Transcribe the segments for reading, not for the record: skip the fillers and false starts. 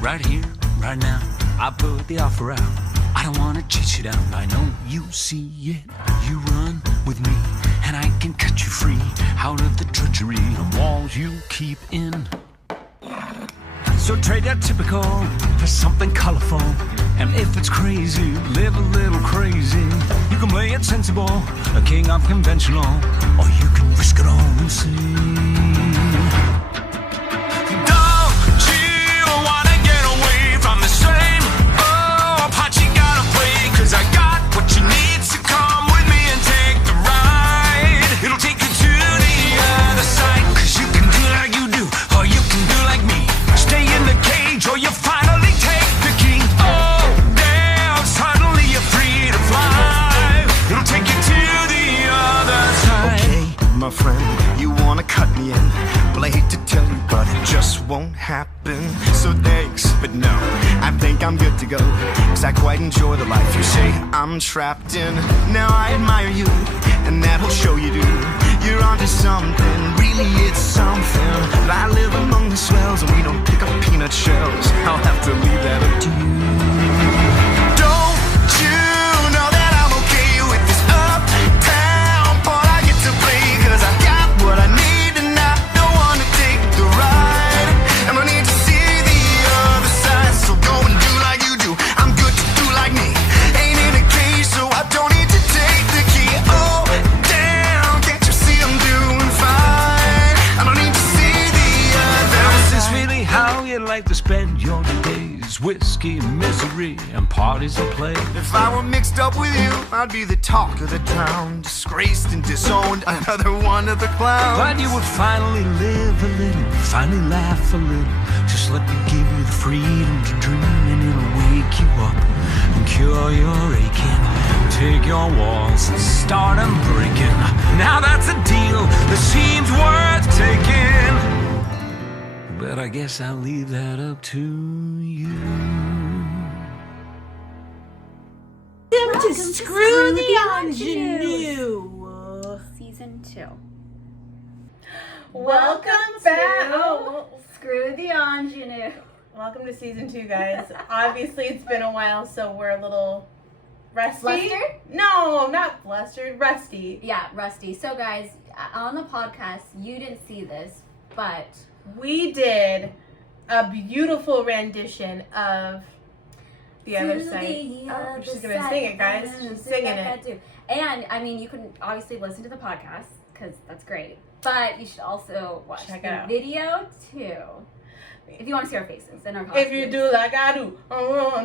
right here, right now, I put the offer out. I don't wanna chase you down, I know you see it. You run with me, and I can cut you free out of the drudgery of walls you keep in. So trade that typical for something colorful. And if it's crazy, live a little crazy. You can play it sensible, a king of conventional, or you can risk it all and see. Friend, you wanna cut me in, but I hate to tell you, but it just won't happen. So thanks, but no, I think I'm good to go, cause I quite enjoy the life you say I'm trapped in. Now I admire you, and that'll show you do. You're onto something, really it's something. But I live among the swells, and we don't pick up peanut shells. I'll have to leave that up to you. Don't you know that I'm okay with this uptown part I get to play? Cause I got what I need and I don't wanna take the ride. And I need to see the other side. So go and do like you do. I'm good to do like me. Ain't in a cage, so I don't need to take the key. Oh, damn, can't you see I'm doing fine? I don't need to see the other side. Is this side. really how you like to spend your days? Whiskey, misery, and parties and play. If I were mixed up with you, I'd be the talk of the town. Disgraced and disowned, another one of the clowns. Glad you would finally live a little, finally laugh a little. Just let me give you the freedom to dream, and it'll wake you up and cure your aching. Take your walls and start them breaking. Now that's a deal that seems worth taking. But I guess I'll leave that up to you. Welcome to Screw the Ingenue. Season 2. Welcome back. to Screw the Ingenue. Welcome to season 2, guys. Obviously, it's been a while, so we're a little rusty. Flustered? No, not flustered. Rusty. Yeah, rusty. So, guys, on the podcast, you didn't see this, but We did a beautiful rendition of The Other Side. Oh, she's gonna sing it, guys. She's singing it. And, I mean, you can obviously listen to the podcast, because that's great. But you should also watch Check it the out. video, too. If you want to see our faces and our costumes. If you do like I do,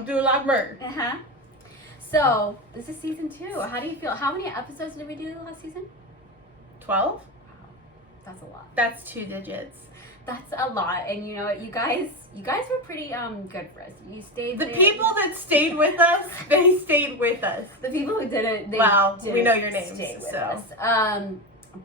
do like Bird. Uh-huh. So, this is season 2. How do you feel? How many episodes did we do last season? 12? That's a lot. That's 2 digits. That's a lot, and you know what, you guys were pretty good for us. You stayed. The there. people that stayed with us, they stayed with us. The people who didn't. They Well, we didn't know your names, stay with so. us.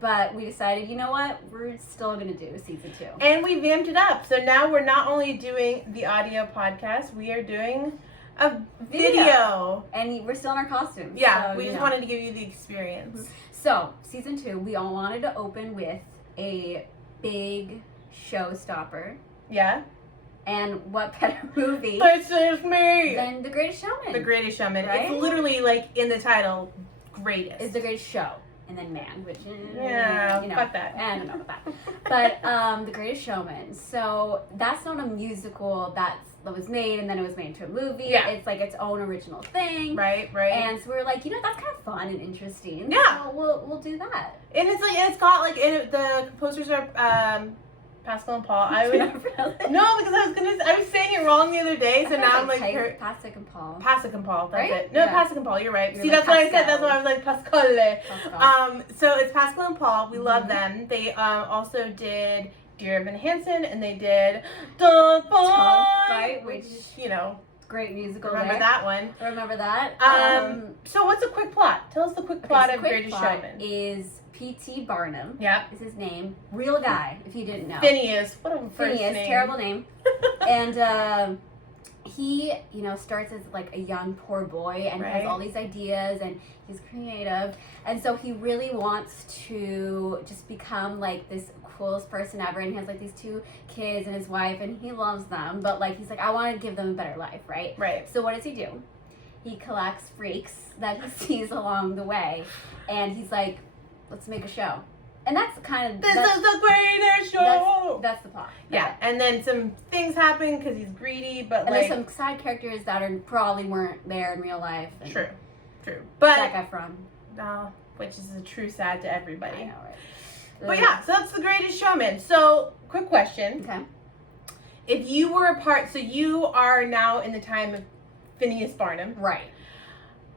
But we decided, you know what, we're still gonna do season 2. And we vamped it up. So now we're not only doing the audio podcast, we are doing a video. And we're still in our costumes. Yeah, so, we you just know. wanted to give you the experience. So season 2, we all wanted to open with a big showstopper. Yeah? And what better movie This is me! than The Greatest Showman? The Greatest Showman. Right? It's literally like in the title, greatest. Is The Greatest Show. And then Man, which Yeah, you know, fuck that. I don't know about that. But The Greatest Showman. So that's not a musical that was made and then it was made into a movie. Yeah. It's like its own original thing. Right. And so we were like, you know, that's kind of fun and interesting. Yeah. So we'll do that. And it's like, it's got like, the composers are Pascal and Paul. I would No, because I was saying it wrong the other day, so now I'm like Pascal and Paul. Pascal and Paul, that's Right? it. No, Yeah. Pascal and Paul, you're right. You're See, like that's what I said. Pascal. That's why I was like Pascal. Pascal. So it's Pascal and Paul. We love them. They also did Dear Evan Hansen, and they did Dog Fight, which you know, great musical. remember there. that one. Remember that. So what's a quick plot? Tell us the quick plot of Greatest Showman. Is P.T. Barnum. Yep. Is his name. Real guy, if you didn't know. Phineas. What a first Phineas, name. terrible name. And he, you know, starts as like a young poor boy and has all these ideas and he's creative. And so he really wants to just become like this coolest person ever. And he has like these 2 kids and his wife and he loves them. But like, he's like, I want to give them a better life, right? Right. So what does he do? He collects freaks that he sees along the way. And he's like, let's make a show. And that's kind of... This is the greatest show! That's the plot. Yeah, and then some things happen because he's greedy, but and like... there's some side characters that are probably weren't there in real life. And True. But... Zac Efron. No, which is a true sad to everybody. I know, right? But yeah, so that's The Greatest Showman. So, quick question. Okay. If you were a part... So you are now in the time of Phineas Barnum. Right.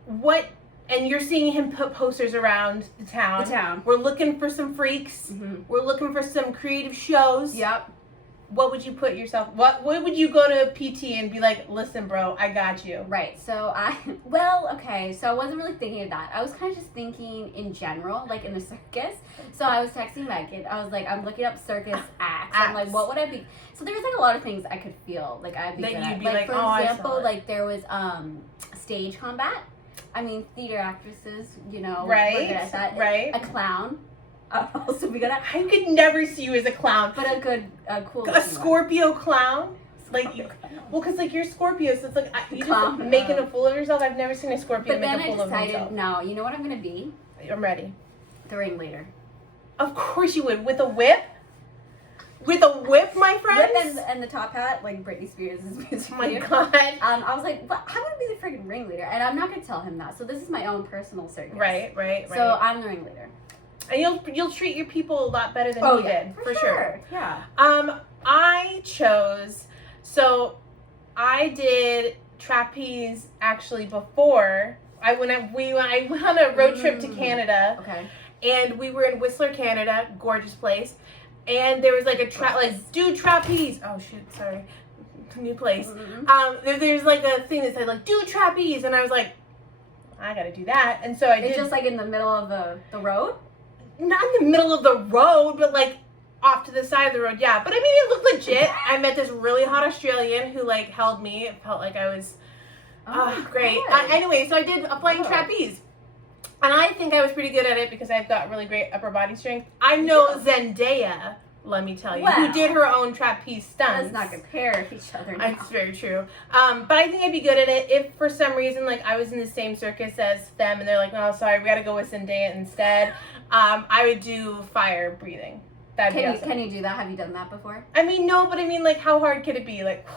What... And you're seeing him put posters around the town. We're looking for some freaks. Mm-hmm. We're looking for some creative shows. Yep. What would you put yourself... What would you go to PT and be like, listen, bro, I got you. Right. So I wasn't really thinking of that. I was kind of just thinking in general, like in the circus. So I was texting Megan. I was like, I'm looking up circus acts. I'm like, what would I be? So there was like a lot of things I could feel like I'd be that good you'd at. be Like, for oh, example, like there was stage combat. I mean, theater actresses, you know, right, were good at that. Right. A clown. Also be good at. I could never see you as a clown. But cool. A Scorpio clown? Like, well, because, like, you're Scorpio, so it's like, you just making a fool of yourself. I've never seen a Scorpio make a fool of himself. But then I decided, no, you know what I'm going to be? I'm ready. The ringleader. Of course you would. With a whip? With a whip, my friends? Whip and the top hat, like Britney Spears' music. Oh my God. I was like, well, I'm going to be the freaking ringleader. And I'm not going to tell him that. So this is my own personal circus. Right. So I'm the ringleader. And you'll treat your people a lot better than he did. For sure. Yeah. I chose... So, I did trapeze actually before. I went on a road trip to Canada. Okay. And we were in Whistler, Canada, gorgeous place. And there was like do trapeze. Oh shoot, sorry, new place. Mm-hmm. There's like a thing that said like do trapeze, and I was like, I gotta do that. And so I did. It's just like in the middle of the road. Not in the middle of the road, but like off to the side of the road. Yeah, but I mean it looked legit. I met this really hot Australian who like held me. It felt like I was great. Anyway, so I did a flying trapeze. And I think I was pretty good at it because I've got really great upper body strength. I know Zendaya, let me tell you, who did her own trapeze stunts. Let's not compare each other now. It's very true. But I think I'd be good at it if for some reason, like, I was in the same circus as them and they're like, oh, sorry, we gotta go with Zendaya instead. I would do fire breathing. That'd be awesome. Can you do that? Have you done that before? I mean, no, but I mean, like, how hard could it be? Like,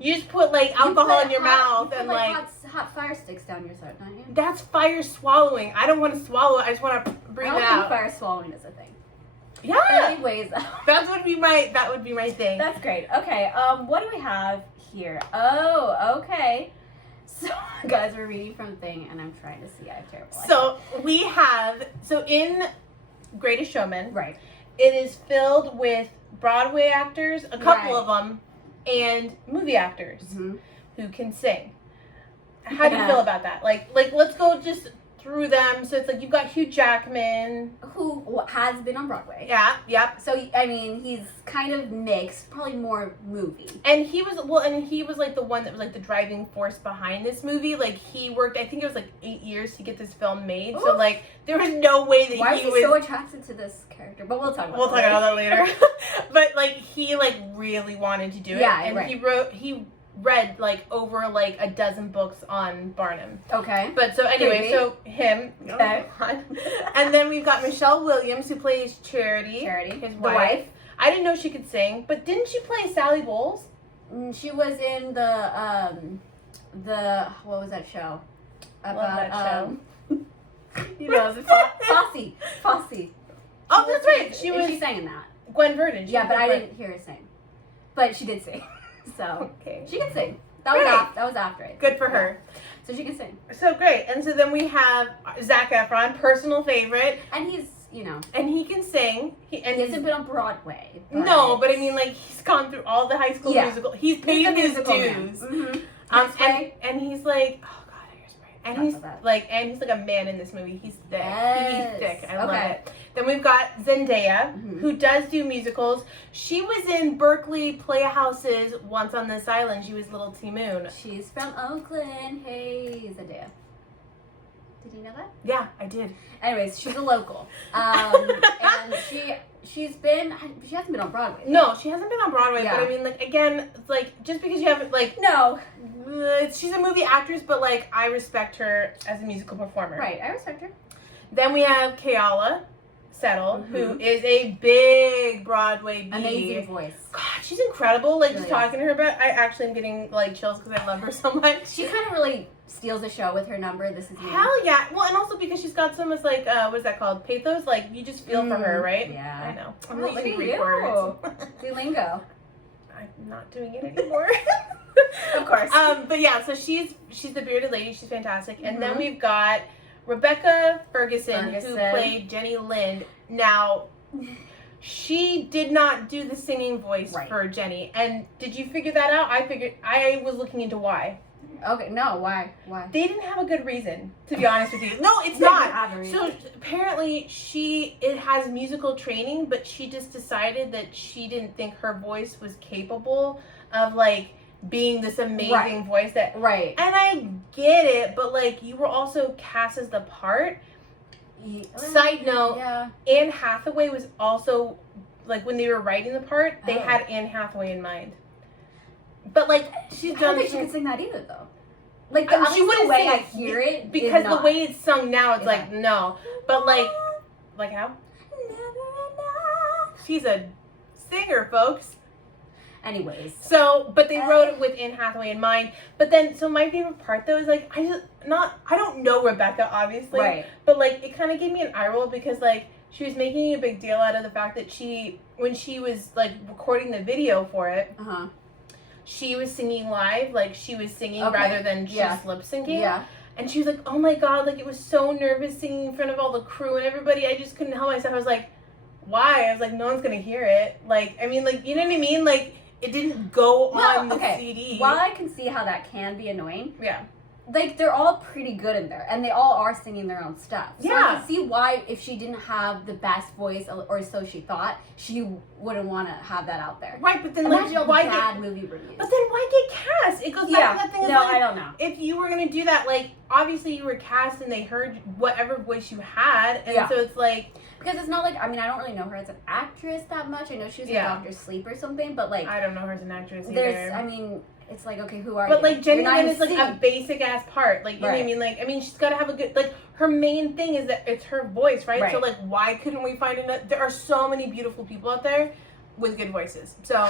you just put, like, alcohol in your mouth and, like... hot fire sticks down your throat, don't you? That's fire swallowing. I don't want to swallow it. I just want to breathe it out. I don't think fire swallowing is a thing. Yeah. Anyways. that would be my thing. That's great. Okay, what do we have here? Oh, okay. So, guys, we're reading from the thing, and I'm trying to see. I have terrible eyesight. So in Greatest Showman, right, it is filled with Broadway actors, a couple of them, and movie actors who can sing. How do you feel about that? Like let's go just through them. So it's like you've got Hugh Jackman, who has been on Broadway. Yeah, yep. So I mean, he's kind of mixed, probably more movie. And he was like the one that was like the driving force behind this movie. Like he worked, I think it was like 8 years to get this film made. Ooh. So like there was no way that Why is he so attracted to this character? But we'll talk about that later. But like he like really wanted to do it. Yeah, and he read like over like a dozen books on Barnum. Okay. But so anyway, so him. Okay. And then we've got Michelle Williams who plays Charity, his wife. I didn't know she could sing, but didn't she play Sally Bowles? She was in the what was that show? Love that show. You know, Fosse. Oh, that's right. She sang in that. Gwen Verdon. Yeah, but I didn't hear her sing. But she did sing. So okay, she can sing. That was after it. Good for her. So she can sing. So great. And so then we have Zac Efron, personal favorite, and he's and he can sing. He hasn't been on Broadway. No, but I mean, like he's gone through all the High School Musical. He's paid his dues. Mm-hmm. And he's like, oh god, hairspray. And Talk he's about that. like a man in this movie. He's thick. Yes. He's thick. I love Okay. it. Then we've got Zendaya, who does do musicals. She was in Berkeley Playhouses Once on This Island. She was Little T Moon. She's from Oakland. Hey, Zendaya. Did you know that? Yeah, I did. Anyways, she's a local. And she hasn't been on Broadway. No, she hasn't been on Broadway, Yeah. but I mean, like, again, it's like, just because you haven't, like, No. she's a movie actress, but, like, I respect her as a musical performer. Right, I respect her. Then we have Keala Settle, who is a big Broadway beauty. Amazing voice. God, she's incredible. Like, Really just talking to her about, I actually am getting, like, chills because I love her so much. She kind of really steals the show with her number. This is me. Hell yeah. Well, and also because she's got so much, like, what is that called? Pathos? Like, you just feel for her, right? Yeah. I know. I'm Oh, look using at Greek you. words. Duolingo. I'm not doing it anymore. Of course. But yeah, so she's the bearded lady. She's fantastic. And then Mhm. we've got Rebecca Ferguson, who Ferguson. played Jenny Lind. Now, she did not do the singing voice Right. for Jenny. And did you figure that out? I was looking into why. Okay, no, why? They didn't have a good reason, to be honest with you. No, it's They not. didn't have a reason. So apparently it has musical training, but she just decided that she didn't think her voice was capable of, like, being this amazing Right. voice that. Right. And I get it, but, like, you were also cast as the part. Side note, Yeah. Anne Hathaway was also, like, when they were writing the part, they Oh. had Anne Hathaway in mind. But, like, she's I don't done. think she could sing that either, though. Like, I mean, at she least wouldn't the way sing I it hear it because is the not. way it's sung now, it's Is like, not. no. But, like how? She's a singer, folks. Anyways. So, but they wrote it with Anne Hathaway in mind. But then, so my favorite part though is like, I don't know Rebecca, obviously. Right. But like, it kind of gave me an eye roll because like, she was making a big deal out of the fact that when she was like recording the video for it, Uh-huh. she was singing live, like she was singing Okay. rather than Yeah. just lip syncing. Yeah. And she was like, oh my God, like it was so nervous singing in front of all the crew and everybody. I just couldn't help myself. I was like, why? I was like, no one's going to hear it. Like, I mean, like, you know what I mean? Like, it didn't go on the CD. While I can see how that can be annoying, Yeah. like, they're all pretty good in there, and they all are singing their own stuff. So I Yeah. can see why, if she didn't have the best voice, or so she thought, she wouldn't want to have that out there. Right, but then, Imagine all like, the why bad movie reviews. But then why get cast? It goes back Yeah. to that thing of No, like, I don't know. if you were going to do that, like, obviously you were cast and they heard whatever voice you had. And Yeah. so it's like, Because it's not like, I mean, I don't really know her as an actress that much. I know she was in Yeah. Dr. Sleep or something, but like, I don't know her as an actress there's, either. I mean, it's like, okay, who are you? But like Jenny You're not Lynn even is like a singing. basic ass part. Like you know what I Right. mean? Like I mean she's gotta have a good like her main thing is that it's her voice, right? Right. So like why couldn't we find another there are so many beautiful people out there with good voices. So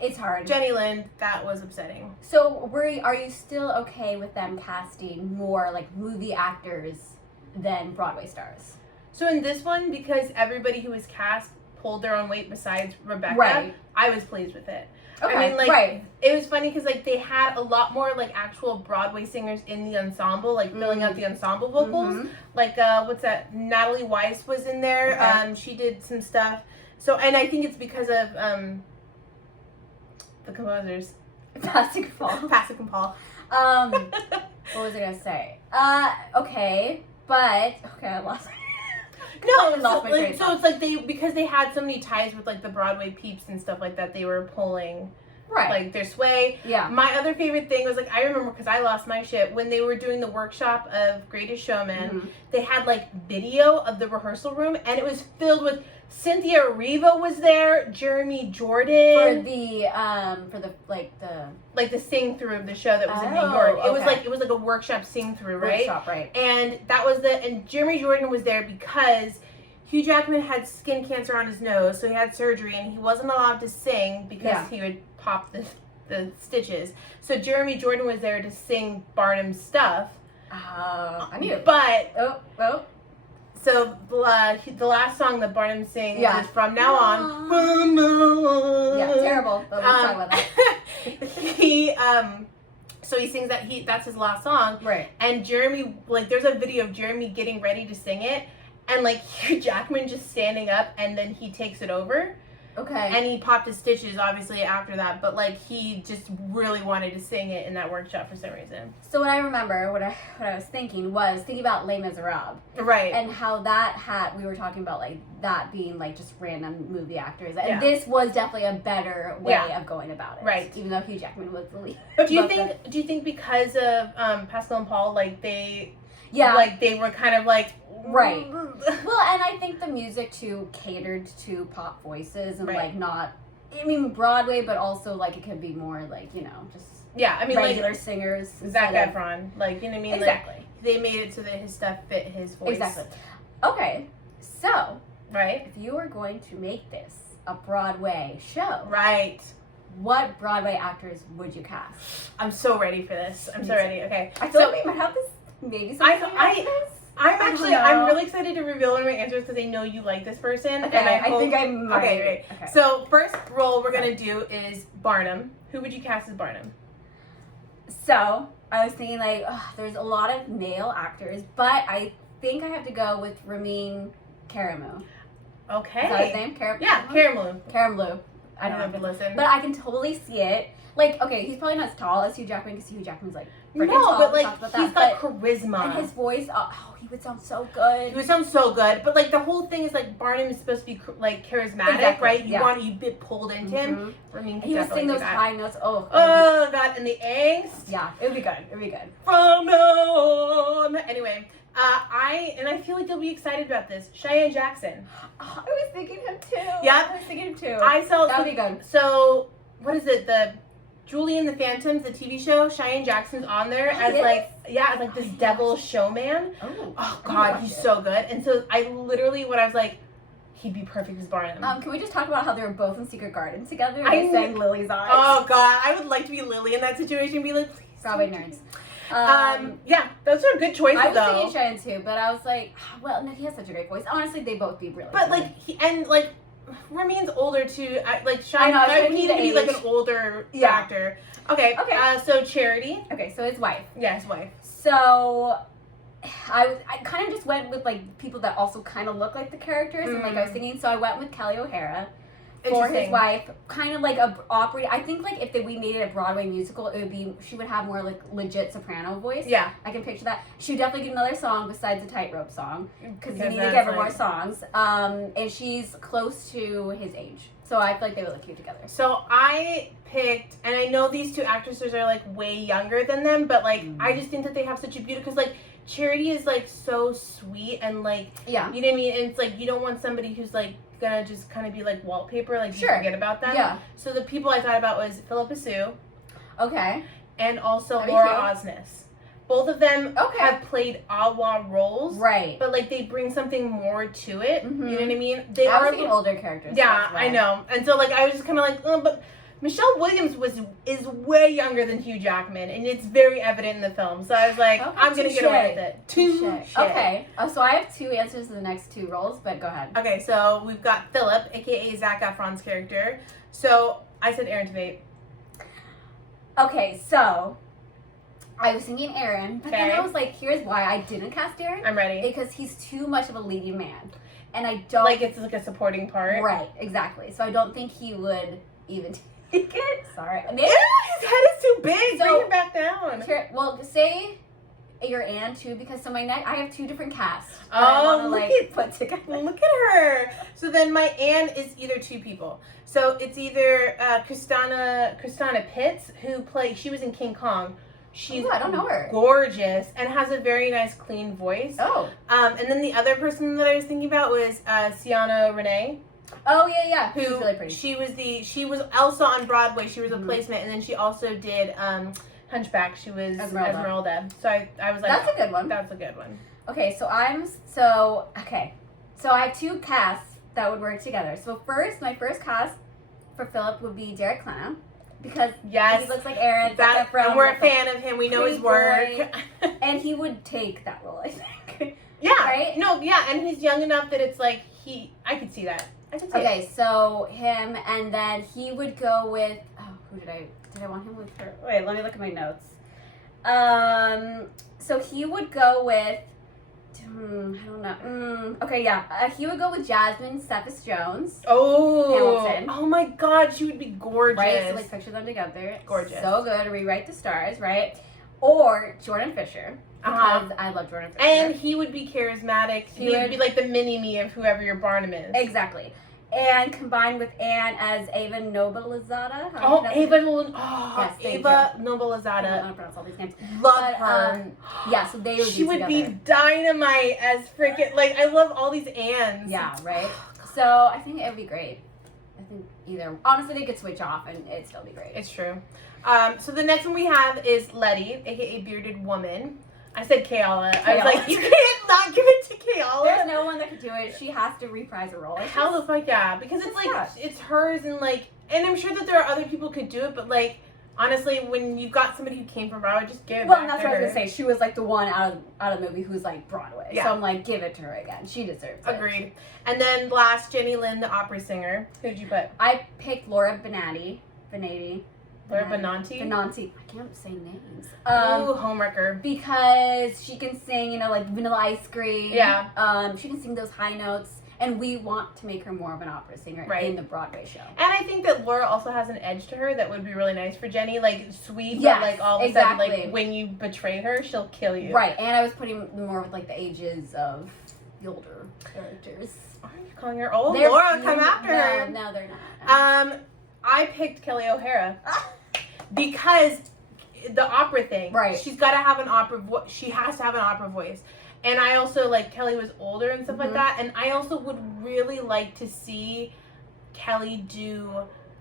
It's hard. Jenny Lynn, that was upsetting. So, are you still okay with them casting more like movie actors than Broadway stars? So in this one, because everybody who was cast pulled their own weight besides Rebecca, Right. I was pleased with it. Okay, I mean, like, right. it was funny because, like, they had a lot more, like, actual Broadway singers in the ensemble, like, filling out the ensemble vocals. Mhm. Like, what's that? Natalie Weiss was in there. Okay. She did some stuff. So, and I think it's because of the composers. Plastic Fall. Pasek and Paul. What was I gonna say? Okay, but okay, I lost. No, I lost my train of so it's like because they had so many ties with, like, the Broadway peeps and stuff like that, they were pulling, Right. like, their sway. Yeah. My other favorite thing was, like, I remember because I lost my shit when they were doing the workshop of Greatest Showman. Mhm. They had like video of the rehearsal room, and it was filled with Cynthia Erivo was there, Jeremy Jordan, For the like the sing through of the show that was in New Oh, York. It was okay. like a workshop sing through, right? workshop, right? And that was and Jeremy Jordan was there because Hugh Jackman had skin cancer on his nose, so he had surgery, and he wasn't allowed to sing because Yeah. he would pop the stitches. So Jeremy Jordan was there to sing Barnum's stuff. I knew. But Oh. so the last song that Barnum sings Yeah. is From Now On. Yeah, terrible. But we'll talk about that. He so he sings that's his last song. Right. And Jeremy, like, there's a video of Jeremy getting ready to sing it, and like Hugh Jackman just standing up, and then he takes it over. Okay. And he popped his stitches, obviously, after that. But, like, he just really wanted to sing it in that workshop for some reason. So what I remember, what I was thinking about Les Miserables. Right. And how that had, we were talking about, like, that being, like, just random movie actors. And Yeah. this was definitely a better way of going about it. Right. Even though Hugh Jackman was the lead. Do you think because of Pascal and Paul, like, they were kind of, like... Right. Well, and I think the music, too, catered to pop voices and, like, not... I mean, Broadway, but also, like, it could be more, like, you know, just... Yeah, I mean, regular like... singers. Zac Efron. Like, you know what I mean? Exactly. Like, they made it so that his stuff fit his voice. Exactly. Okay, so... Right? If you were going to make this a Broadway show... Right. What Broadway actors would you cast? I'm so ready for this. I'm so ready. Okay. I feel like we might have this... Maybe some I'm really excited to reveal one of my answers because I know you like this person. Okay, and I think I might. Okay, great. Okay. So, first role we're going to do is Barnum. Who would you cast as Barnum? So, I was thinking, like, there's a lot of male actors, but I think I have to go with Ramin Karimou. Okay. Is that his name? Karimou. Karimou. I don't know if you listen. But I can totally see it. Like, okay, he's probably not as tall as Hugh Jackman because Hugh Jackman's like freaking tall. But like he's got charisma. And his voice, he would sound so good. He would sound so good. But like the whole thing is like Barnum is supposed to be like charismatic, right? You get pulled into him. I mean, he would sing those high notes. Oh God, and the angst. Yeah, it would be good. It would be good. From home. Anyway. I feel like they'll be excited about this. Cheyenne Jackson. I was thinking him too. Yeah, I was thinking him too. That would be good. So what is it? The Julie and the Phantoms, the TV show. Cheyenne Jackson's on there as as this devil showman. Oh God, he's so good. And so I was like, he'd be perfect as Barnum. Can we just talk about how they were both in Secret Garden together? And they sang Lily's Eyes. Oh God, I would like to be Lily in that situation. And be like, please. Probably nerds. Yeah, those are good choices. I was thinking Cheyenne too, but I was like, well, no, he has such a great voice. Honestly, they both be really. But good. Ramin's older too. Cheyenne, I would need to be like an older actor. Okay. So Charity. Okay, so his wife. Yeah, his wife. So I kind of just went with like people that also kind of look like the characters, and like I was thinking, so I went with Kelly O'Hara for his wife, kind of like a opera. I think like if we made it a Broadway musical, it would be she would have more like legit soprano voice. Yeah, I can picture that. She would definitely get another song besides the Tightrope song because you need to give her more songs. And she's close to his age, so I feel like they would look cute together. So I picked, and I know these two actresses are like way younger than them, but like I just think that they have such a beauty because like Charity is like so sweet and like you know what I mean. And it's like you don't want somebody who's like gonna just kind of be like wallpaper, like you forget about them. Yeah. So the people I thought about was Philippa Sue. Okay. And also Laura Osnes. Both of them have played awa roles. Right. But like they bring something more to it. Mm-hmm. You know what I mean? They are older characters. Yeah, I know. And so like I was just kind of like, but Michelle Williams is way younger than Hugh Jackman, and it's very evident in the film. So I was like, I'm going to get away with it. Touche. Okay. So I have two answers to the next two roles, but go ahead. Okay, so we've got Philip, a.k.a. Zac Efron's character. So I said Aaron Tveit. Okay, so I was thinking Aaron, but then I was like, here's why I didn't cast Aaron. I'm ready. Because he's too much of a leading man. And I don't... Like it's like a supporting part. Right, exactly. So I don't think he would even... Sorry. Maybe his head is too big. Bring it back down. Here, well, say your Anne too, because so I have two different casts. Put together. Look at her. So then my Anne is either two people. So it's either Kristana Pitts, she was in King Kong. She's I don't know her. Gorgeous and has a very nice clean voice. Oh. And then the other person that I was thinking about was Sienna Renee. Oh yeah. She's really pretty. She was Elsa on Broadway. She was a placement, and then she also did Hunchback. She was Esmeralda. So I was like, that's a good one. That's a good one. Okay, so I have two casts that would work together. So my first cast for Philip would be Derek Klena, because he looks like Aaron. And we're a fan of him. We know his work. And he would take that role, I think. Yeah. Right? No, yeah, and he's young enough that it's like I could see that. Okay, so him, and then he would go with, who did I want him with her? Wait, let me look at my notes. So he would go with I don't know. Okay, yeah. He would go with Jasmine Cephas Jones. Oh, Hamilton. Oh my God, she would be gorgeous. Right, so like picture them together. Gorgeous. So good. Rewrite the stars, right? Or Jordan Fisher. Because I love Jordan Fisher. And he would be charismatic. He would be like the mini-me of whoever your Barnum is. Exactly. And combined with Anne as Ava Nobilizada. Ava Ava Nobilizada. I don't know how to pronounce all these names. Love her. Yeah, so they would She be would together. be dynamite as freaking, like, I love all these Anns. Yeah, right? So I think it would be great. I think either, honestly, they could switch off and it'd still be great. It's true. So the next one we have is Letty, aka Bearded Woman. I said Kayala. I was like, you can't not give it to Kayala. There's no one that could do it. She has to reprise a role. Hell the fuck yeah. Because it's like, tough. it's hers and like, and I'm sure that there are other people could do it, but like, honestly, when you've got somebody who came from Broadway, just give it Well, back and that's to what I her. was going to say. She was like the one out of the movie who's like Broadway. Yeah. So I'm like, give it to her again. She deserves it. Agreed. And then last, Jenny Lynn, the opera singer. Who'd you put? I picked Laura Benanti. Laura Benanti? Benanti. I can't say names. Ooh, homewrecker. Because she can sing, you know, like Vanilla Ice Cream. Yeah. She can sing those high notes. And we want to make her more of an opera singer in the Broadway show. And I think that Laura also has an edge to her that would be really nice for Jenny. Like, sweet, Yes, but like all of a sudden, like, when you betray her, she'll kill you. Right. And I was putting more with like the ages of the older characters. Why are you calling her old? They're Laura, cute. come after her. No, they're not. I picked Kelly O'Hara. Because the opera thing. Right. She's got to have an opera voice. She has to have an opera voice. And I also, like, Kelly was older and stuff like that. And I also would really like to see Kelly do,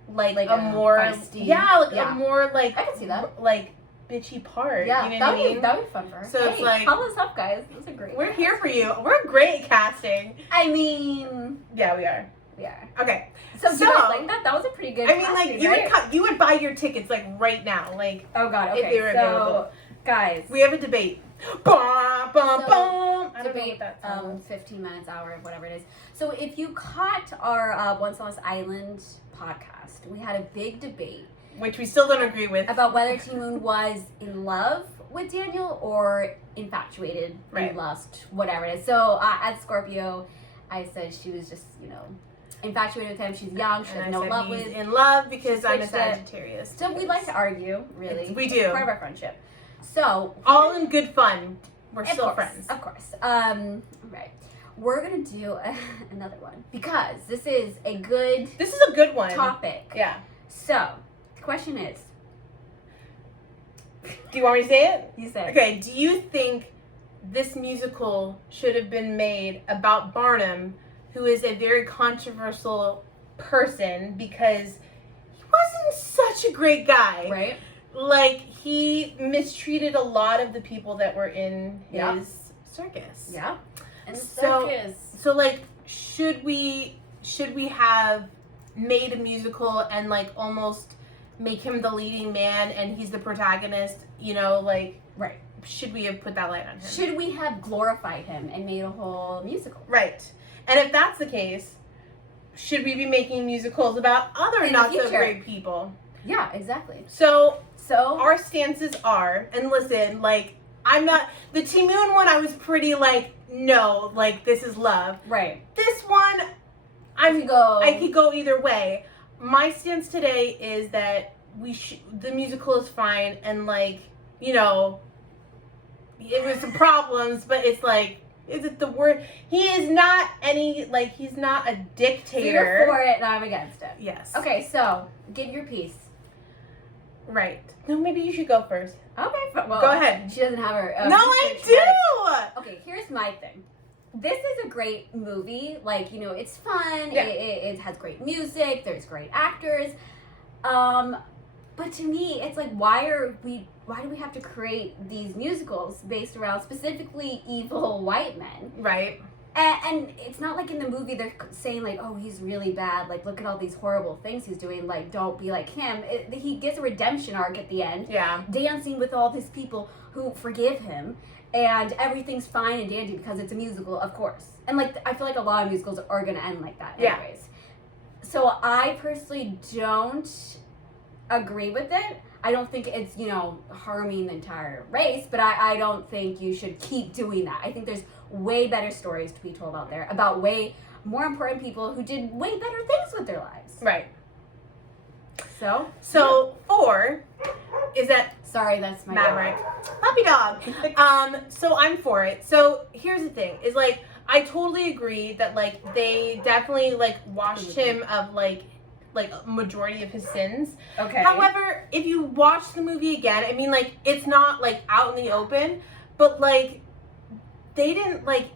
like a more, feisty. a more, like, I can see that. Like, bitchy part. Yeah, you know what I mean? that would be fun for her. So it's like, call us up, guys. This is a great. We're here for you. We're great at casting. I mean, yeah, we are. We are. Okay. So do you guys like that? That was a pretty good. I mean, like, casting, you would buy your tickets, like, right now. Like, oh god. if Okay. they were available. Guys, We have a debate. Bum, bum, So, bum. I don't know debate. what that sounds. 15 minutes, hour, whatever it is. So if you caught our Once on This Island podcast, we had a big debate Which we still don't agree with. about whether T Moon was in love with Daniel or infatuated, Right. lust, whatever it is. So as Scorpio, I said she was just, infatuated with him. She's young. She has And no I said love he's with. in love because I'm a switched it. Sagittarius. So we like to argue, really. We do. Part of our friendship. So All in good fun. We're of still course, friends. Of course. Right. We're gonna do another one because this is a good This is a good one. topic. Yeah. So the question is, Do you want me to say it? you said, Okay, do you think this musical should have been made about Barnum, who is a very controversial person because he wasn't such a great guy? right? Like, he mistreated a lot of the people that were in his Yeah. circus. Yeah. And So- circus. So, like, should we have made a musical and, like, almost make him the leading man and he's the protagonist, like, Right. should we have put that light on him? Should we have glorified him and made a whole musical? Right. And if that's the case, should we be making musicals about other In the not so future. great people? Yeah, exactly. So So our stances are, and listen, like, I'm not, the T Moon one, I was pretty like, no, like, this is love. right. This one, I could go either way. My stance today is that the musical is fine, and like, it was some problems, but it's like, is it the word? He is not he's not a So dictator. you're for it and I'm against it. Yes. Okay, so give your piece. Right. No, maybe you should go first. Okay, well, Go ahead. She doesn't have her. No, I do! Okay, here's my thing. This is a great movie. Like, it's fun. Yeah. It has great music. There's great actors. But to me, it's like, why do we have to create these musicals based around specifically evil white men? Right. And it's not like in the movie they're saying like, oh, he's really bad. Like, look at all these horrible things he's doing. Like, don't be like him. He gets a redemption arc at the end. Yeah. Dancing with all these people who forgive him. And everything's fine and dandy because it's a musical, of course. And like, I feel like a lot of musicals are going to end like that anyways. Yeah. So I personally don't agree with it. I don't think it's, harming the entire race, but I don't think you should keep doing that. I think there's way better stories to be told out there about way more important people who did way better things with their lives. Right. So 4 is that sorry, that's my Maverick. Puppy dog. So I'm for it. So here's the thing, is like, I totally agree that like they definitely like washed him of like a majority of his sins. Okay. However, if you watch the movie again, I mean, like, it's not like out in the open, but like they didn't like,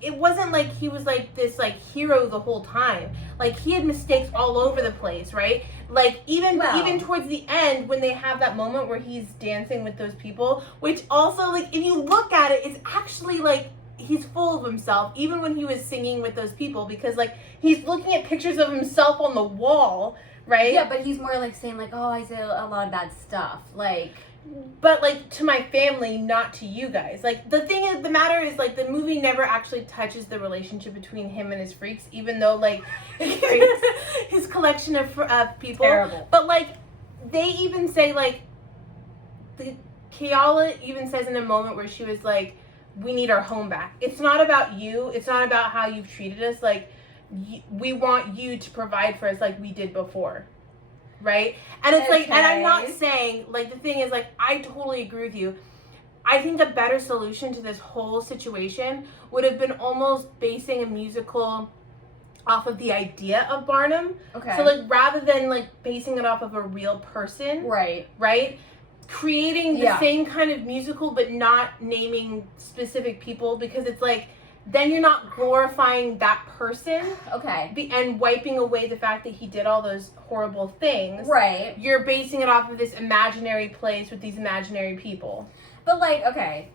it wasn't like he was like this like hero the whole time. Like, he had mistakes all over the place, right? Like, even towards the end, when they have that moment where he's dancing with those people, which also, like, if you look at it, it's actually like he's full of himself, even when he was singing with those people, because like he's looking at pictures of himself on the wall, right? Yeah, but he's more like saying like, oh, I say a lot of bad stuff, like. But like, to my family, not to you guys. Like, the thing is, the matter is, like, the movie never actually touches the relationship between him and his freaks, even though like his collection of people. Terrible. But like, they even say like, Keala even says in a moment where she was like, we need our home back. It's not about you. It's not about how you've treated us. Like, we want you to provide for us like we did before. Right? And it's like, and I'm not saying, like, the thing is, like, I totally agree with you. I think a better solution to this whole situation would have been almost basing a musical off of the idea of Barnum. Okay. So, like, rather than, like, basing it off of a real person. Right. Right? Creating the same kind of musical, but not naming specific people, because it's like, then you're not glorifying that person. Okay. And wiping away the fact that he did all those horrible things. Right. You're basing it off of this imaginary place with these imaginary people. But like, okay.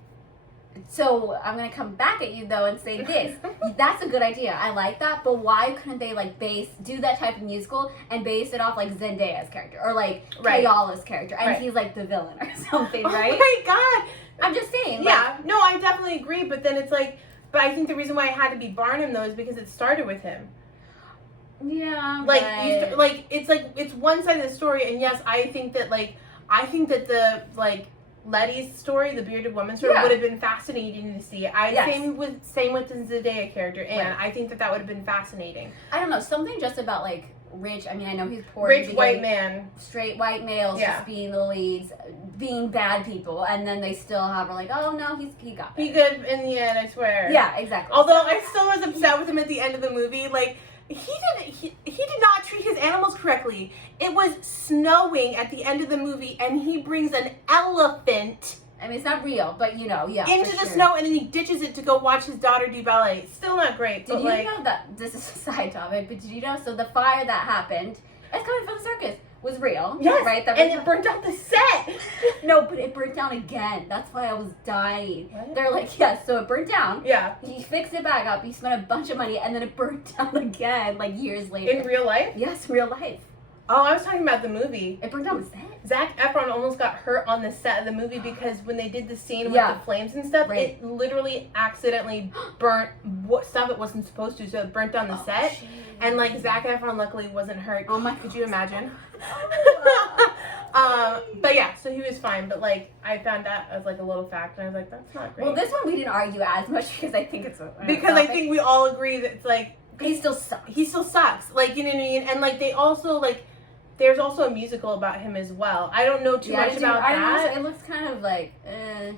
So I'm going to come back at you though and say this. That's a good idea. I like that. But why couldn't they like do that type of musical and base it off like Zendaya's character or like Keala's character and he's like the villain or something, right? Oh my God. I'm just saying. Yeah. Like, no, I definitely agree. But then it's like, but I think the reason why it had to be Barnum though is because it started with him. Yeah. Like, it's one side of the story, and yes, I think that the like Letty's story, the bearded woman story, would have been fascinating to see. Same with the Zendaya character, and I think that would have been fascinating. I don't know, something just about like rich. I mean, I know he's poor. Rich white man, straight white males just being the leads, being bad people, and then they still have her like, oh no, he got better. He good in the end, I swear. Yeah, exactly. Although I still was upset with him at the end of the movie, like. He did not treat his animals correctly. It was snowing at the end of the movie, and he brings an elephant. I mean, it's not real, but into the snow, and then he ditches it to go watch his daughter do ballet. Still not great. Did you know that this is a side topic? But did you know? So the fire that happened, it's coming from the circus, was real. Yes, right. And it burnt out the set. No, but it burnt down again. That's why I was dying. What? They're like, yes, so it burnt down. Yeah. He fixed it back up. He spent a bunch of money, and then it burnt down again, like years later. In real life? Yes, real life. Oh, I was talking about the movie. It burned down the set. Zac Efron almost got hurt on the set of the movie because when they did the scene with the flames and stuff, it literally accidentally burnt stuff it wasn't supposed to, so it burnt down the set. Shit. And like Zac Efron luckily wasn't hurt. Oh my! Could you imagine? But yeah, so he was fine. But like, I found that as like a little fact, and I was like, that's not great. Well, this one we didn't argue as much because I think it's because I think we all agree that it's like he still sucks. He still sucks. Like, you know what I mean? And like they also like. There's also a musical about him as well. I don't know too much about that. It looks kind of like,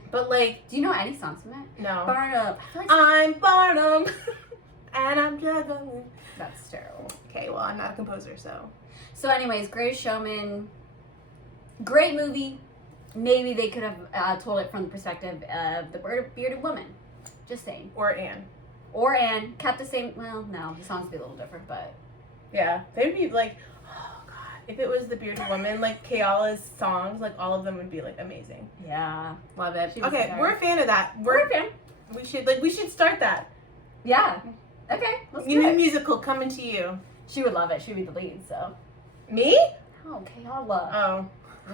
But like, do you know any songs from it? No. Barnum. I'm Barnum, and I'm juggling. That's terrible. Okay, well, I'm not a composer, so. So, anyways, Greatest Showman, great movie. Maybe they could have told it from the perspective of the bearded woman. Just saying. Or Anne. Or Anne. Kept the same. Well, no, the songs would be a little different, but. Yeah, they'd be like. If it was the bearded woman, like Keala's songs, like all of them would be like amazing. Yeah, love it. Okay, we're a fan of that. We're a fan. We should start that. Yeah. Okay, let's do it. Musical coming to you. She would love it. She'd be the lead. So. Me? Oh, Keala. Oh.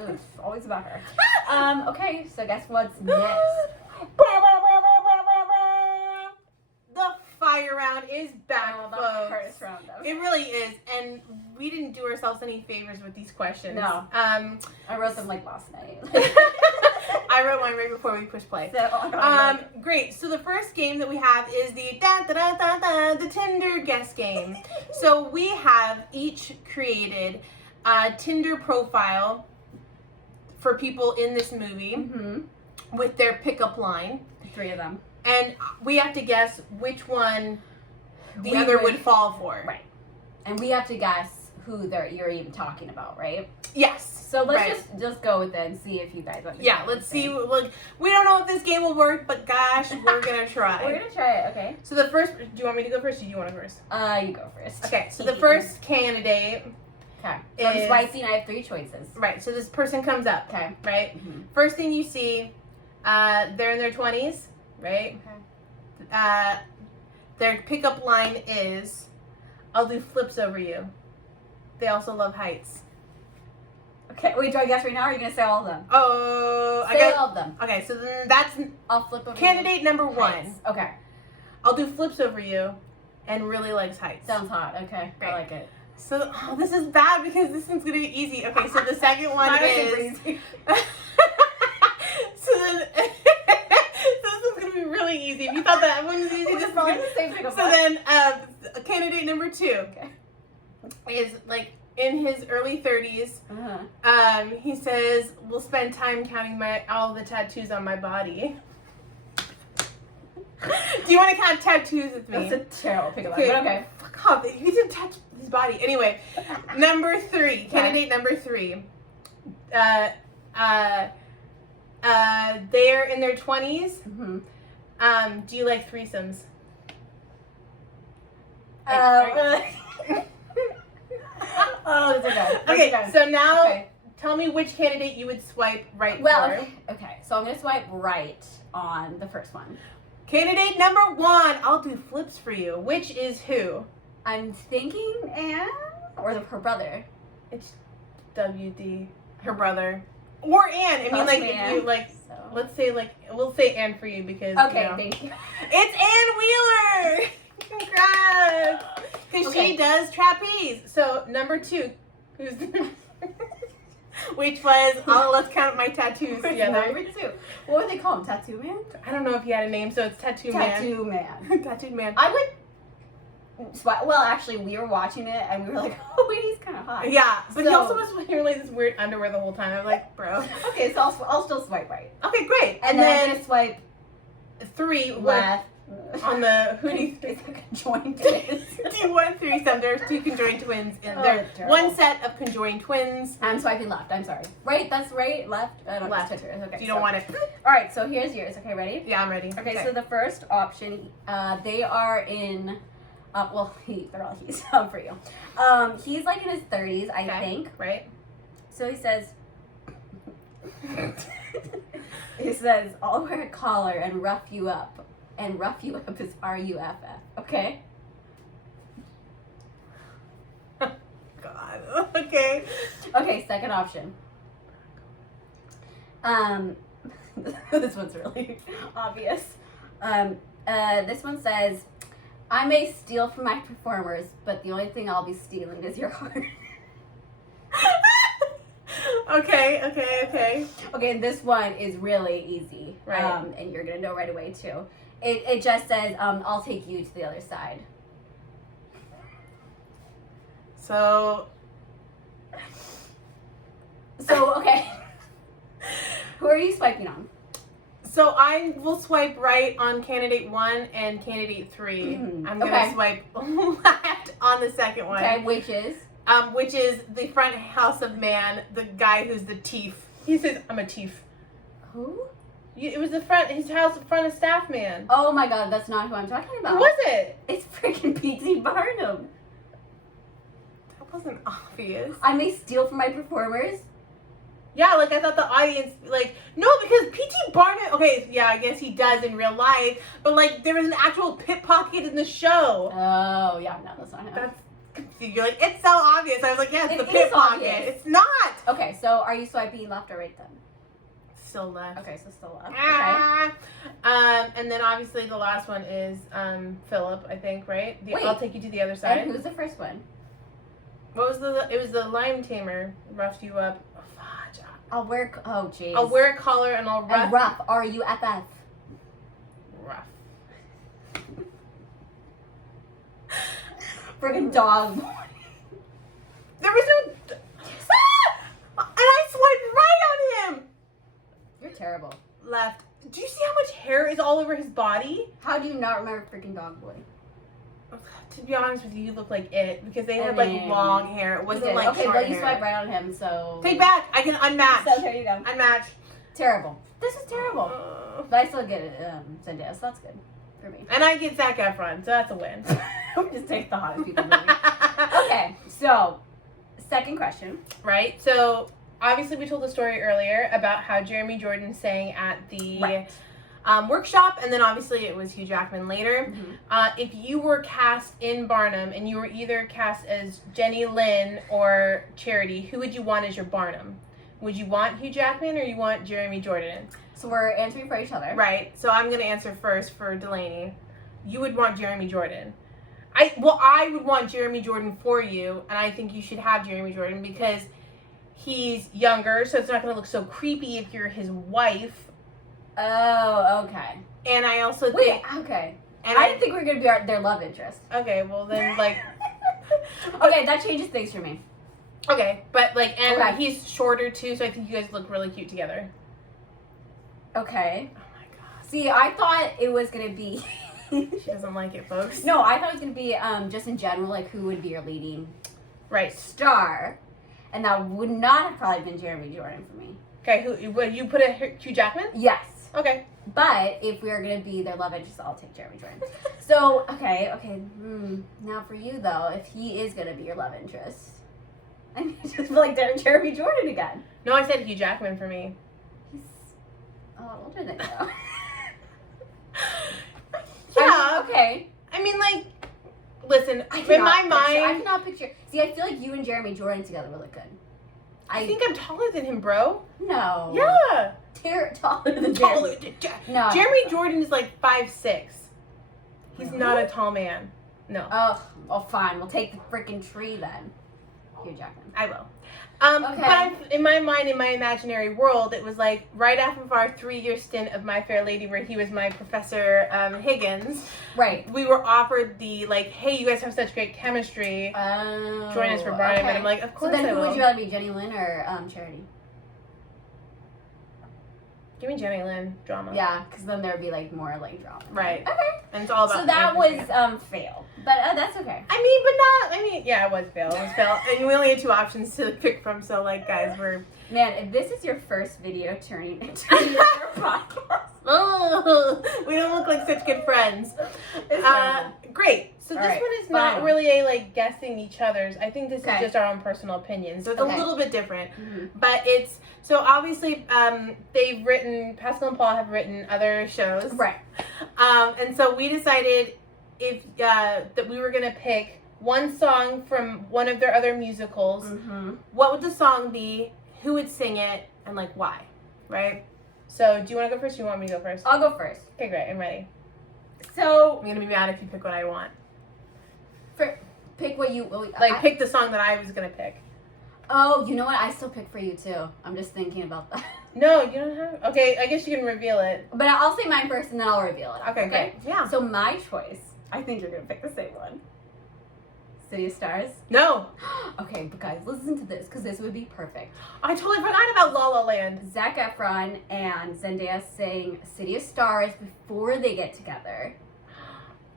Ugh, always about her. Okay, so guess what's next? The fire round is back, Oh, the folks. hardest round ever. It really is, and we didn't do ourselves any favors with these questions. No. I wrote them like last night. wrote mine right before we pushed play. So, Great. So the first game that we have is the the Tinder guess game. So we have each created a Tinder profile for people in this movie with their pickup line. 3 of them. And we have to guess which one the We other would- would fall for. Right. And we have to guess who you're even talking about, right? Yes. So let's Right. just go with it and see if you guys understand. Yeah, let's see. Look, we don't know if this game will work, but gosh, we're gonna try. We're gonna try it, okay? So the first, do you want me to go first or do you want to go first? You go first. Okay, so the first candidate, Okay. So I'm is- swiping, I have 3 choices. right, so this person comes up, Okay. right? Mhm. First thing you see, they're in their 20s, right? Okay. Their pickup line is, I'll do flips over you. They also love heights. Okay, wait, do I guess right now or are you gonna say all of them? Oh, Say all of them. Okay, so then that's I'll flip over candidate number you. 1. Heights. Okay. I'll do flips over you and really likes heights. Sounds hot. Okay. Great. I like it. So, this is bad because this one's gonna be easy. Okay, so the second one Mine was is. super easy. so then, so this one's gonna be really easy. If you thought that one was easy, this It's is probably gonna- the same pickup So line. then, candidate number 2 Okay. is like in his early 30s. Uh-huh. He says, "We'll spend time counting all the tattoos on my body." Do you want to count tattoos with me? That's a terrible pickup line, Okay. but okay. Fuck off. He didn't touch his body. Anyway, number 3. Candidate number 3. They're in their 20s. Mm-hmm. Do you like threesomes? Oh, it's okay. Okay, so now Okay. tell me which candidate you would swipe right Well, for. okay. So I'm gonna swipe right on the first one. Candidate number 1. I'll do flips for you. Which is who? I'm thinking Anne or her brother. It's WD, her brother, or Anne. I mean, That's like me, if Anne. you like, So. let's say like we'll say Anne for you because Okay, you know. thank you. It's Anne Wheeler. Congrats, because Okay. she does trapeze. So number 2, who's which was let's count my tattoos together. Number 2. What would they call him? Tattoo man? I don't know if he had a name, so it's Tattoo Man. Tattoo man. Tattooed Man. I would swipe. Well, actually, we were watching it and we were like, oh wait, he's kind of hot. Yeah, but he So- also was wearing like this weird underwear the whole time. I'm like, bro. Okay, so I'll still swipe right. Okay, great. And then I'm gonna swipe 3 left. on the who do you It's like a joint twins. do you want threesome? There's 2 conjoined twins in Oh, there. that's terrible. 1 set of conjoined twins. I'm swiping left. I'm sorry. Right. That's right. Left. I don't Left. know. Okay. You don't want it. All right. So here's yours. Okay. Ready? Yeah, I'm ready. Okay. So the first option, they are in. Well, they're all he's for you. He's like in his 30s, I think. Right. So he says. He says, "I'll wear a collar and rough you up." And rough you up is RUFF. Okay. God. Okay. Okay, second option. This one's really obvious. This one says, "I may steal from my performers, but the only thing I'll be stealing is your heart." Okay. Okay, and this one is really easy. Right. And you're gonna know right away too. It just says, "I'll take you to the other side." So Okay. Who are you swiping on? So I will swipe right on candidate 1 and candidate 3. Mhm. I'm gonna Okay. swipe left on the second one. Okay, which is? Which is the front house of man, the guy who's the thief. He says, "I'm a thief." Who? It was his house, front of staff man. Oh my God, that's not who I'm talking about. Who was it? It's freaking P.T. Barnum. That wasn't obvious. I may steal from my performers. Yeah, like I thought the audience, like, no, because P.T. Barnum, okay, yeah, I guess he does in real life, but like there was an actual pickpocket in the show. Oh, yeah, no, that's not him. That's confusing. You're like, it's so obvious. I was like, yeah, it's It the is pickpocket. obvious. It's not. Okay, so are you swiping left or right then? still left. Okay, so still left. Okay. And then obviously the last one is Philip, I think, right? Wait. I'll take you to the other side. And who's the first one? What was it was the lime tamer roughed you up. Oh, fudge. I'll wear. Oh, jeez. I'll wear a collar and I'll rough. And rough. R-U-F-F. Rough. Friggin' dog. There was no. And I swiped right on him. You're terrible. Left. Do you see how much hair is all over his body? How do you not remember freaking Dog Boy? To be honest with you, you look like it because they had And like then long hair. It wasn't like okay, short well, you hair. swipe right on him, so. Take back. I can unmatch. So here you go. Unmatch. Terrible. This is terrible. But I still get it, Zendaya, so that's good for me. And I get Zac Efron, so that's a win. Just take the hottest people movie. Okay, so second question. Right. So obviously we told the story earlier about how Jeremy Jordan sang at the Right. workshop, and then obviously it was Hugh Jackman later. Mm-hmm. If you were cast in Barnum and you were either cast as Jenny Lynn or Charity, who would you want as your Barnum? Would you want Hugh Jackman or you want Jeremy Jordan? So we're answering for each other. Right. So I'm going to answer first for Delaney. You would want Jeremy Jordan. I would want Jeremy Jordan for you, and I think you should have Jeremy Jordan because he's younger, so it's not going to look so creepy if you're his wife. Oh, okay. And I also Wait, think... okay. And I didn't think we were going to be their love interest. Okay, well then, like... Okay, that changes things for me. Okay, but like, and Okay. he's shorter too, so I think you guys look really cute together. Okay. Oh my god. See, I thought it was going to be... She doesn't like it, folks. No, I thought it was going to be just in general, like who would be your leading Right. star. And that would not have probably been Jeremy Jordan for me. Okay, who would you put a Hugh Jackman? Yes. Okay. But if we are going to be their love interest, I'll take Jeremy Jordan. So, okay. Now for you, though, if he is going to be your love interest, I mean, I just feel like they're Jeremy Jordan again. No, I said Hugh Jackman for me. He's a lot older than you. Yeah. Okay. I mean, like, listen, I in my I mind, cannot picture. See, I feel like you and Jeremy Jordan together would look good. I think I'm taller than him, bro. No. Yeah. Taller than Taller. Jeremy. No. Jeremy Jordan is like 5'6". He's Really? not a tall man. No. Oh, well, fine. We'll take the freaking tree then. Hugh Jackman. I will. Okay. But in my mind, in my imaginary world, it was like right after our 3-year stint of My Fair Lady, where he was my Professor Higgins. Right. We were offered the like, hey, you guys have such great chemistry. Oh. Join us for Barnum, okay. and I'm like, of So course then I who will. would you rather be, Jenny Lynn or Charity? Give me Jenny Lynn drama. Yeah, because then there would be like more like drama. Right. Okay. And it's all about. So that everything. was fail, but that's okay. Yeah, it was fail. It was fail. And we only had 2 options to pick from, so like, guys, we're. Man, if this is your first video turning into your podcast, Oh, we don't look like such good friends. Great. So All this right, one is not fine. really a like guessing each other's. I think this Okay. is just our own personal opinion. So it's Okay. a little bit different. Mhm. But it's so obviously they've written Pascal and Paul have written other shows. Right. And so we decided if that we were gonna pick one song from one of their other musicals. Mm-hmm. What would the song be? Who would sing it? And like why? Right? So do you want to go first or do you want me to go first? I'll go first. Okay, great. I'm ready. So, I'm gonna be mad if you pick what I want. pick what you Pick the song that I was gonna pick. Oh, you know what? I still pick for you too. I'm just thinking about that. No, you don't have. Okay, I guess you can reveal it. But I'll say mine first and then I'll reveal it. Okay, great. Yeah. So my choice, I think you're gonna pick the same one. City of Stars. No, Okay, but guys, listen to this because this would be perfect. I totally forgot about La La Land. Zac Efron and Zendaya sing City of Stars before they get together.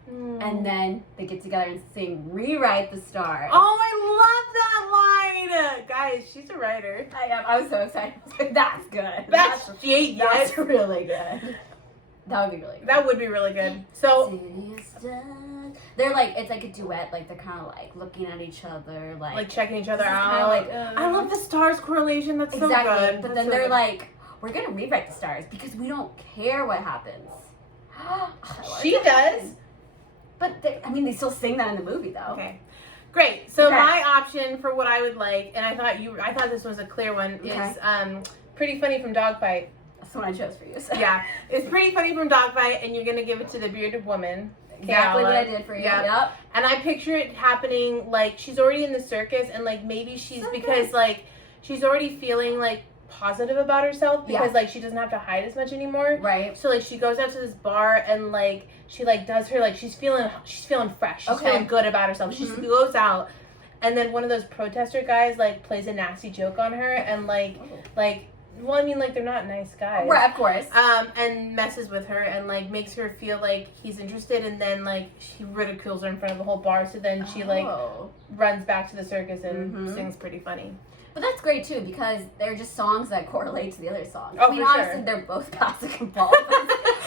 And then they get together and sing Rewrite the Stars. Oh, I love that line, guys. She's a writer. I was so excited. I was like, that's good. That's genius. That's really good. That would be really good. That would be really good. So City of Stars. They're like, it's like a duet. Like they're kind of like looking at each other, like checking each other This is out. kinda like, I love the stars correlation. That's exactly. so good. But That's then so they're good. like, we're gonna rewrite the stars because we don't care what happens. She does. But they still sing that in the movie though. Okay. Great. So Okay. my option for what I would like, and I thought this was a clear one, Okay. is Pretty Funny from Dogfight. That's the one I chose for you. So. Yeah, it's pretty funny from Dogfight, and you're gonna give it to the bearded woman. Exactly Kayala. what I did for you. Yep. And I picture it happening like she's already in the circus, and like maybe she's because like she's already feeling like positive about herself because like she doesn't have to hide as much anymore. Right. So like she goes out to this bar and like she like does her like she's feeling fresh. She's feeling good about herself. She goes out, and then one of those protester guys like plays a nasty joke on her and like well, I mean, like, they're not nice guys. Right, of course. And messes with her and, like, makes her feel like he's interested, and then, like, he ridicules her in front of the whole bar, so then she, like, runs back to the circus and sings pretty funny. But that's great, too, because they're just songs that correlate to the other songs. Oh, I mean, for honestly, sure. they're both classic and pop.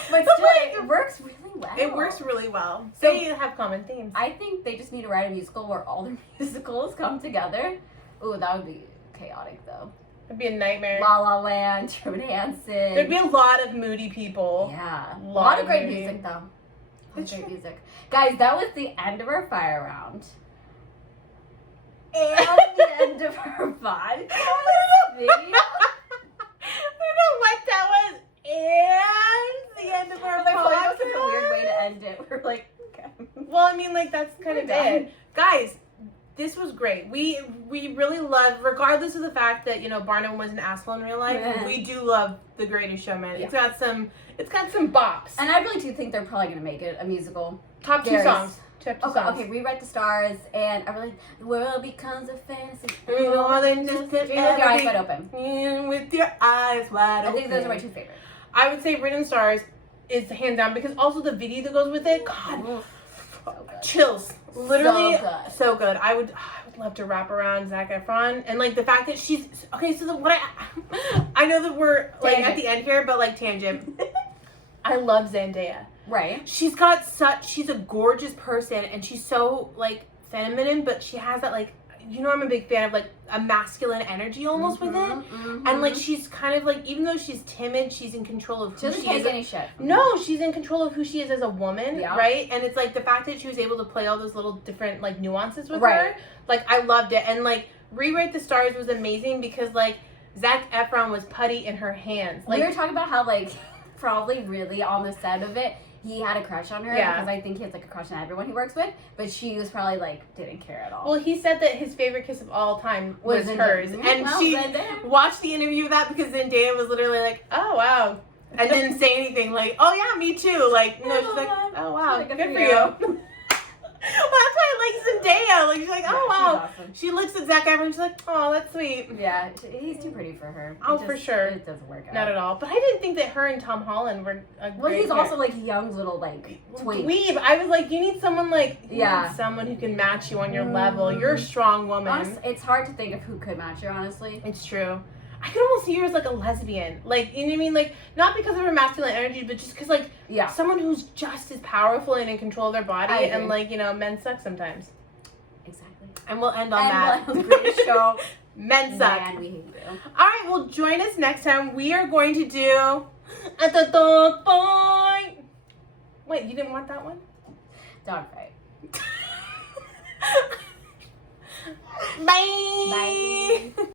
But still, it works really well. It works really well. So, they have common themes. I think they just need to write a musical where all their musicals come together. Ooh, that would be chaotic, though. It'd be a nightmare. La La Land, Truman Hanson. There'd be a lot of moody people. Yeah. A lot of great music, though. Great music. Guys, that was the end of our fire round. And the end of our podcast. I don't know what that was. And the end of our podcast. That was like a weird way to end it. We're like, okay. Well, I mean, like, that's kind of it. Guys, this was great. We really love, regardless of the fact that, you know, Barnum was an asshole in real life, we do love The Greatest Showman. Yeah. It's got some bops. And I really do think they're probably gonna make it a musical. Top two songs. Okay, Rewrite the Stars, and I really, the world becomes a fantasy. More than just with your eyes wide open. With your eyes wide open. I think those are my two favorites. I would say Written Stars is hands down, because also the video that goes with it, God, so chills. Literally, so good. I would love to wrap around Zac Efron, and like the fact that she's okay. So I know that we're like at the end here, but like tangent. I love Zendaya. Right. She's a gorgeous person, and she's so like feminine, but she has that like, you know, I'm a big fan of like a masculine energy almost with it. And like she's kind of like, even though she's timid, she's in control of who she is. She doesn't take any shit. No, she's in control of who she is as a woman, right? And it's like the fact that she was able to play all those little different like nuances with her. Like I loved it. And like Rewrite the Stars was amazing because like Zac Efron was putty in her hands. Like, we were talking about how like probably really on the set of it, he had a crush on her because I think he has like a crush on everyone he works with, but she was probably like didn't care at all. Well, he said that his favorite kiss of all time was hers, and she watched the interview of that because Zendaya was literally like, "Oh wow," and didn't say anything. Like, "Oh yeah, me too." Like, no, she's like, "Oh wow, like, good for you." Well, that's why I like Zendaya. Like, she's like, "Oh wow." Awesome. She looks at Zac Efron and she's like, "Oh, that's sweet." Yeah, he's too pretty for her. For sure. It doesn't work out. Not at all. But I didn't think that her and Tom Holland were a Well, he's also like a young little like dweeb. I was like, you need someone like someone who can match you on your level. You're a strong woman. Honestly, it's hard to think of who could match her, honestly. It's true. I could almost see her as like a lesbian. Like, you know what I mean? Like, not because of her masculine energy, but just because like someone who's just as powerful and in control of their body. And like, you know, men suck sometimes. Exactly. And we'll end on that. The greatest show. Men suck. Man, we hate you. All right, well, join us next time. We are going to do Wait, you didn't want that one? Dogfight. Bye. Bye.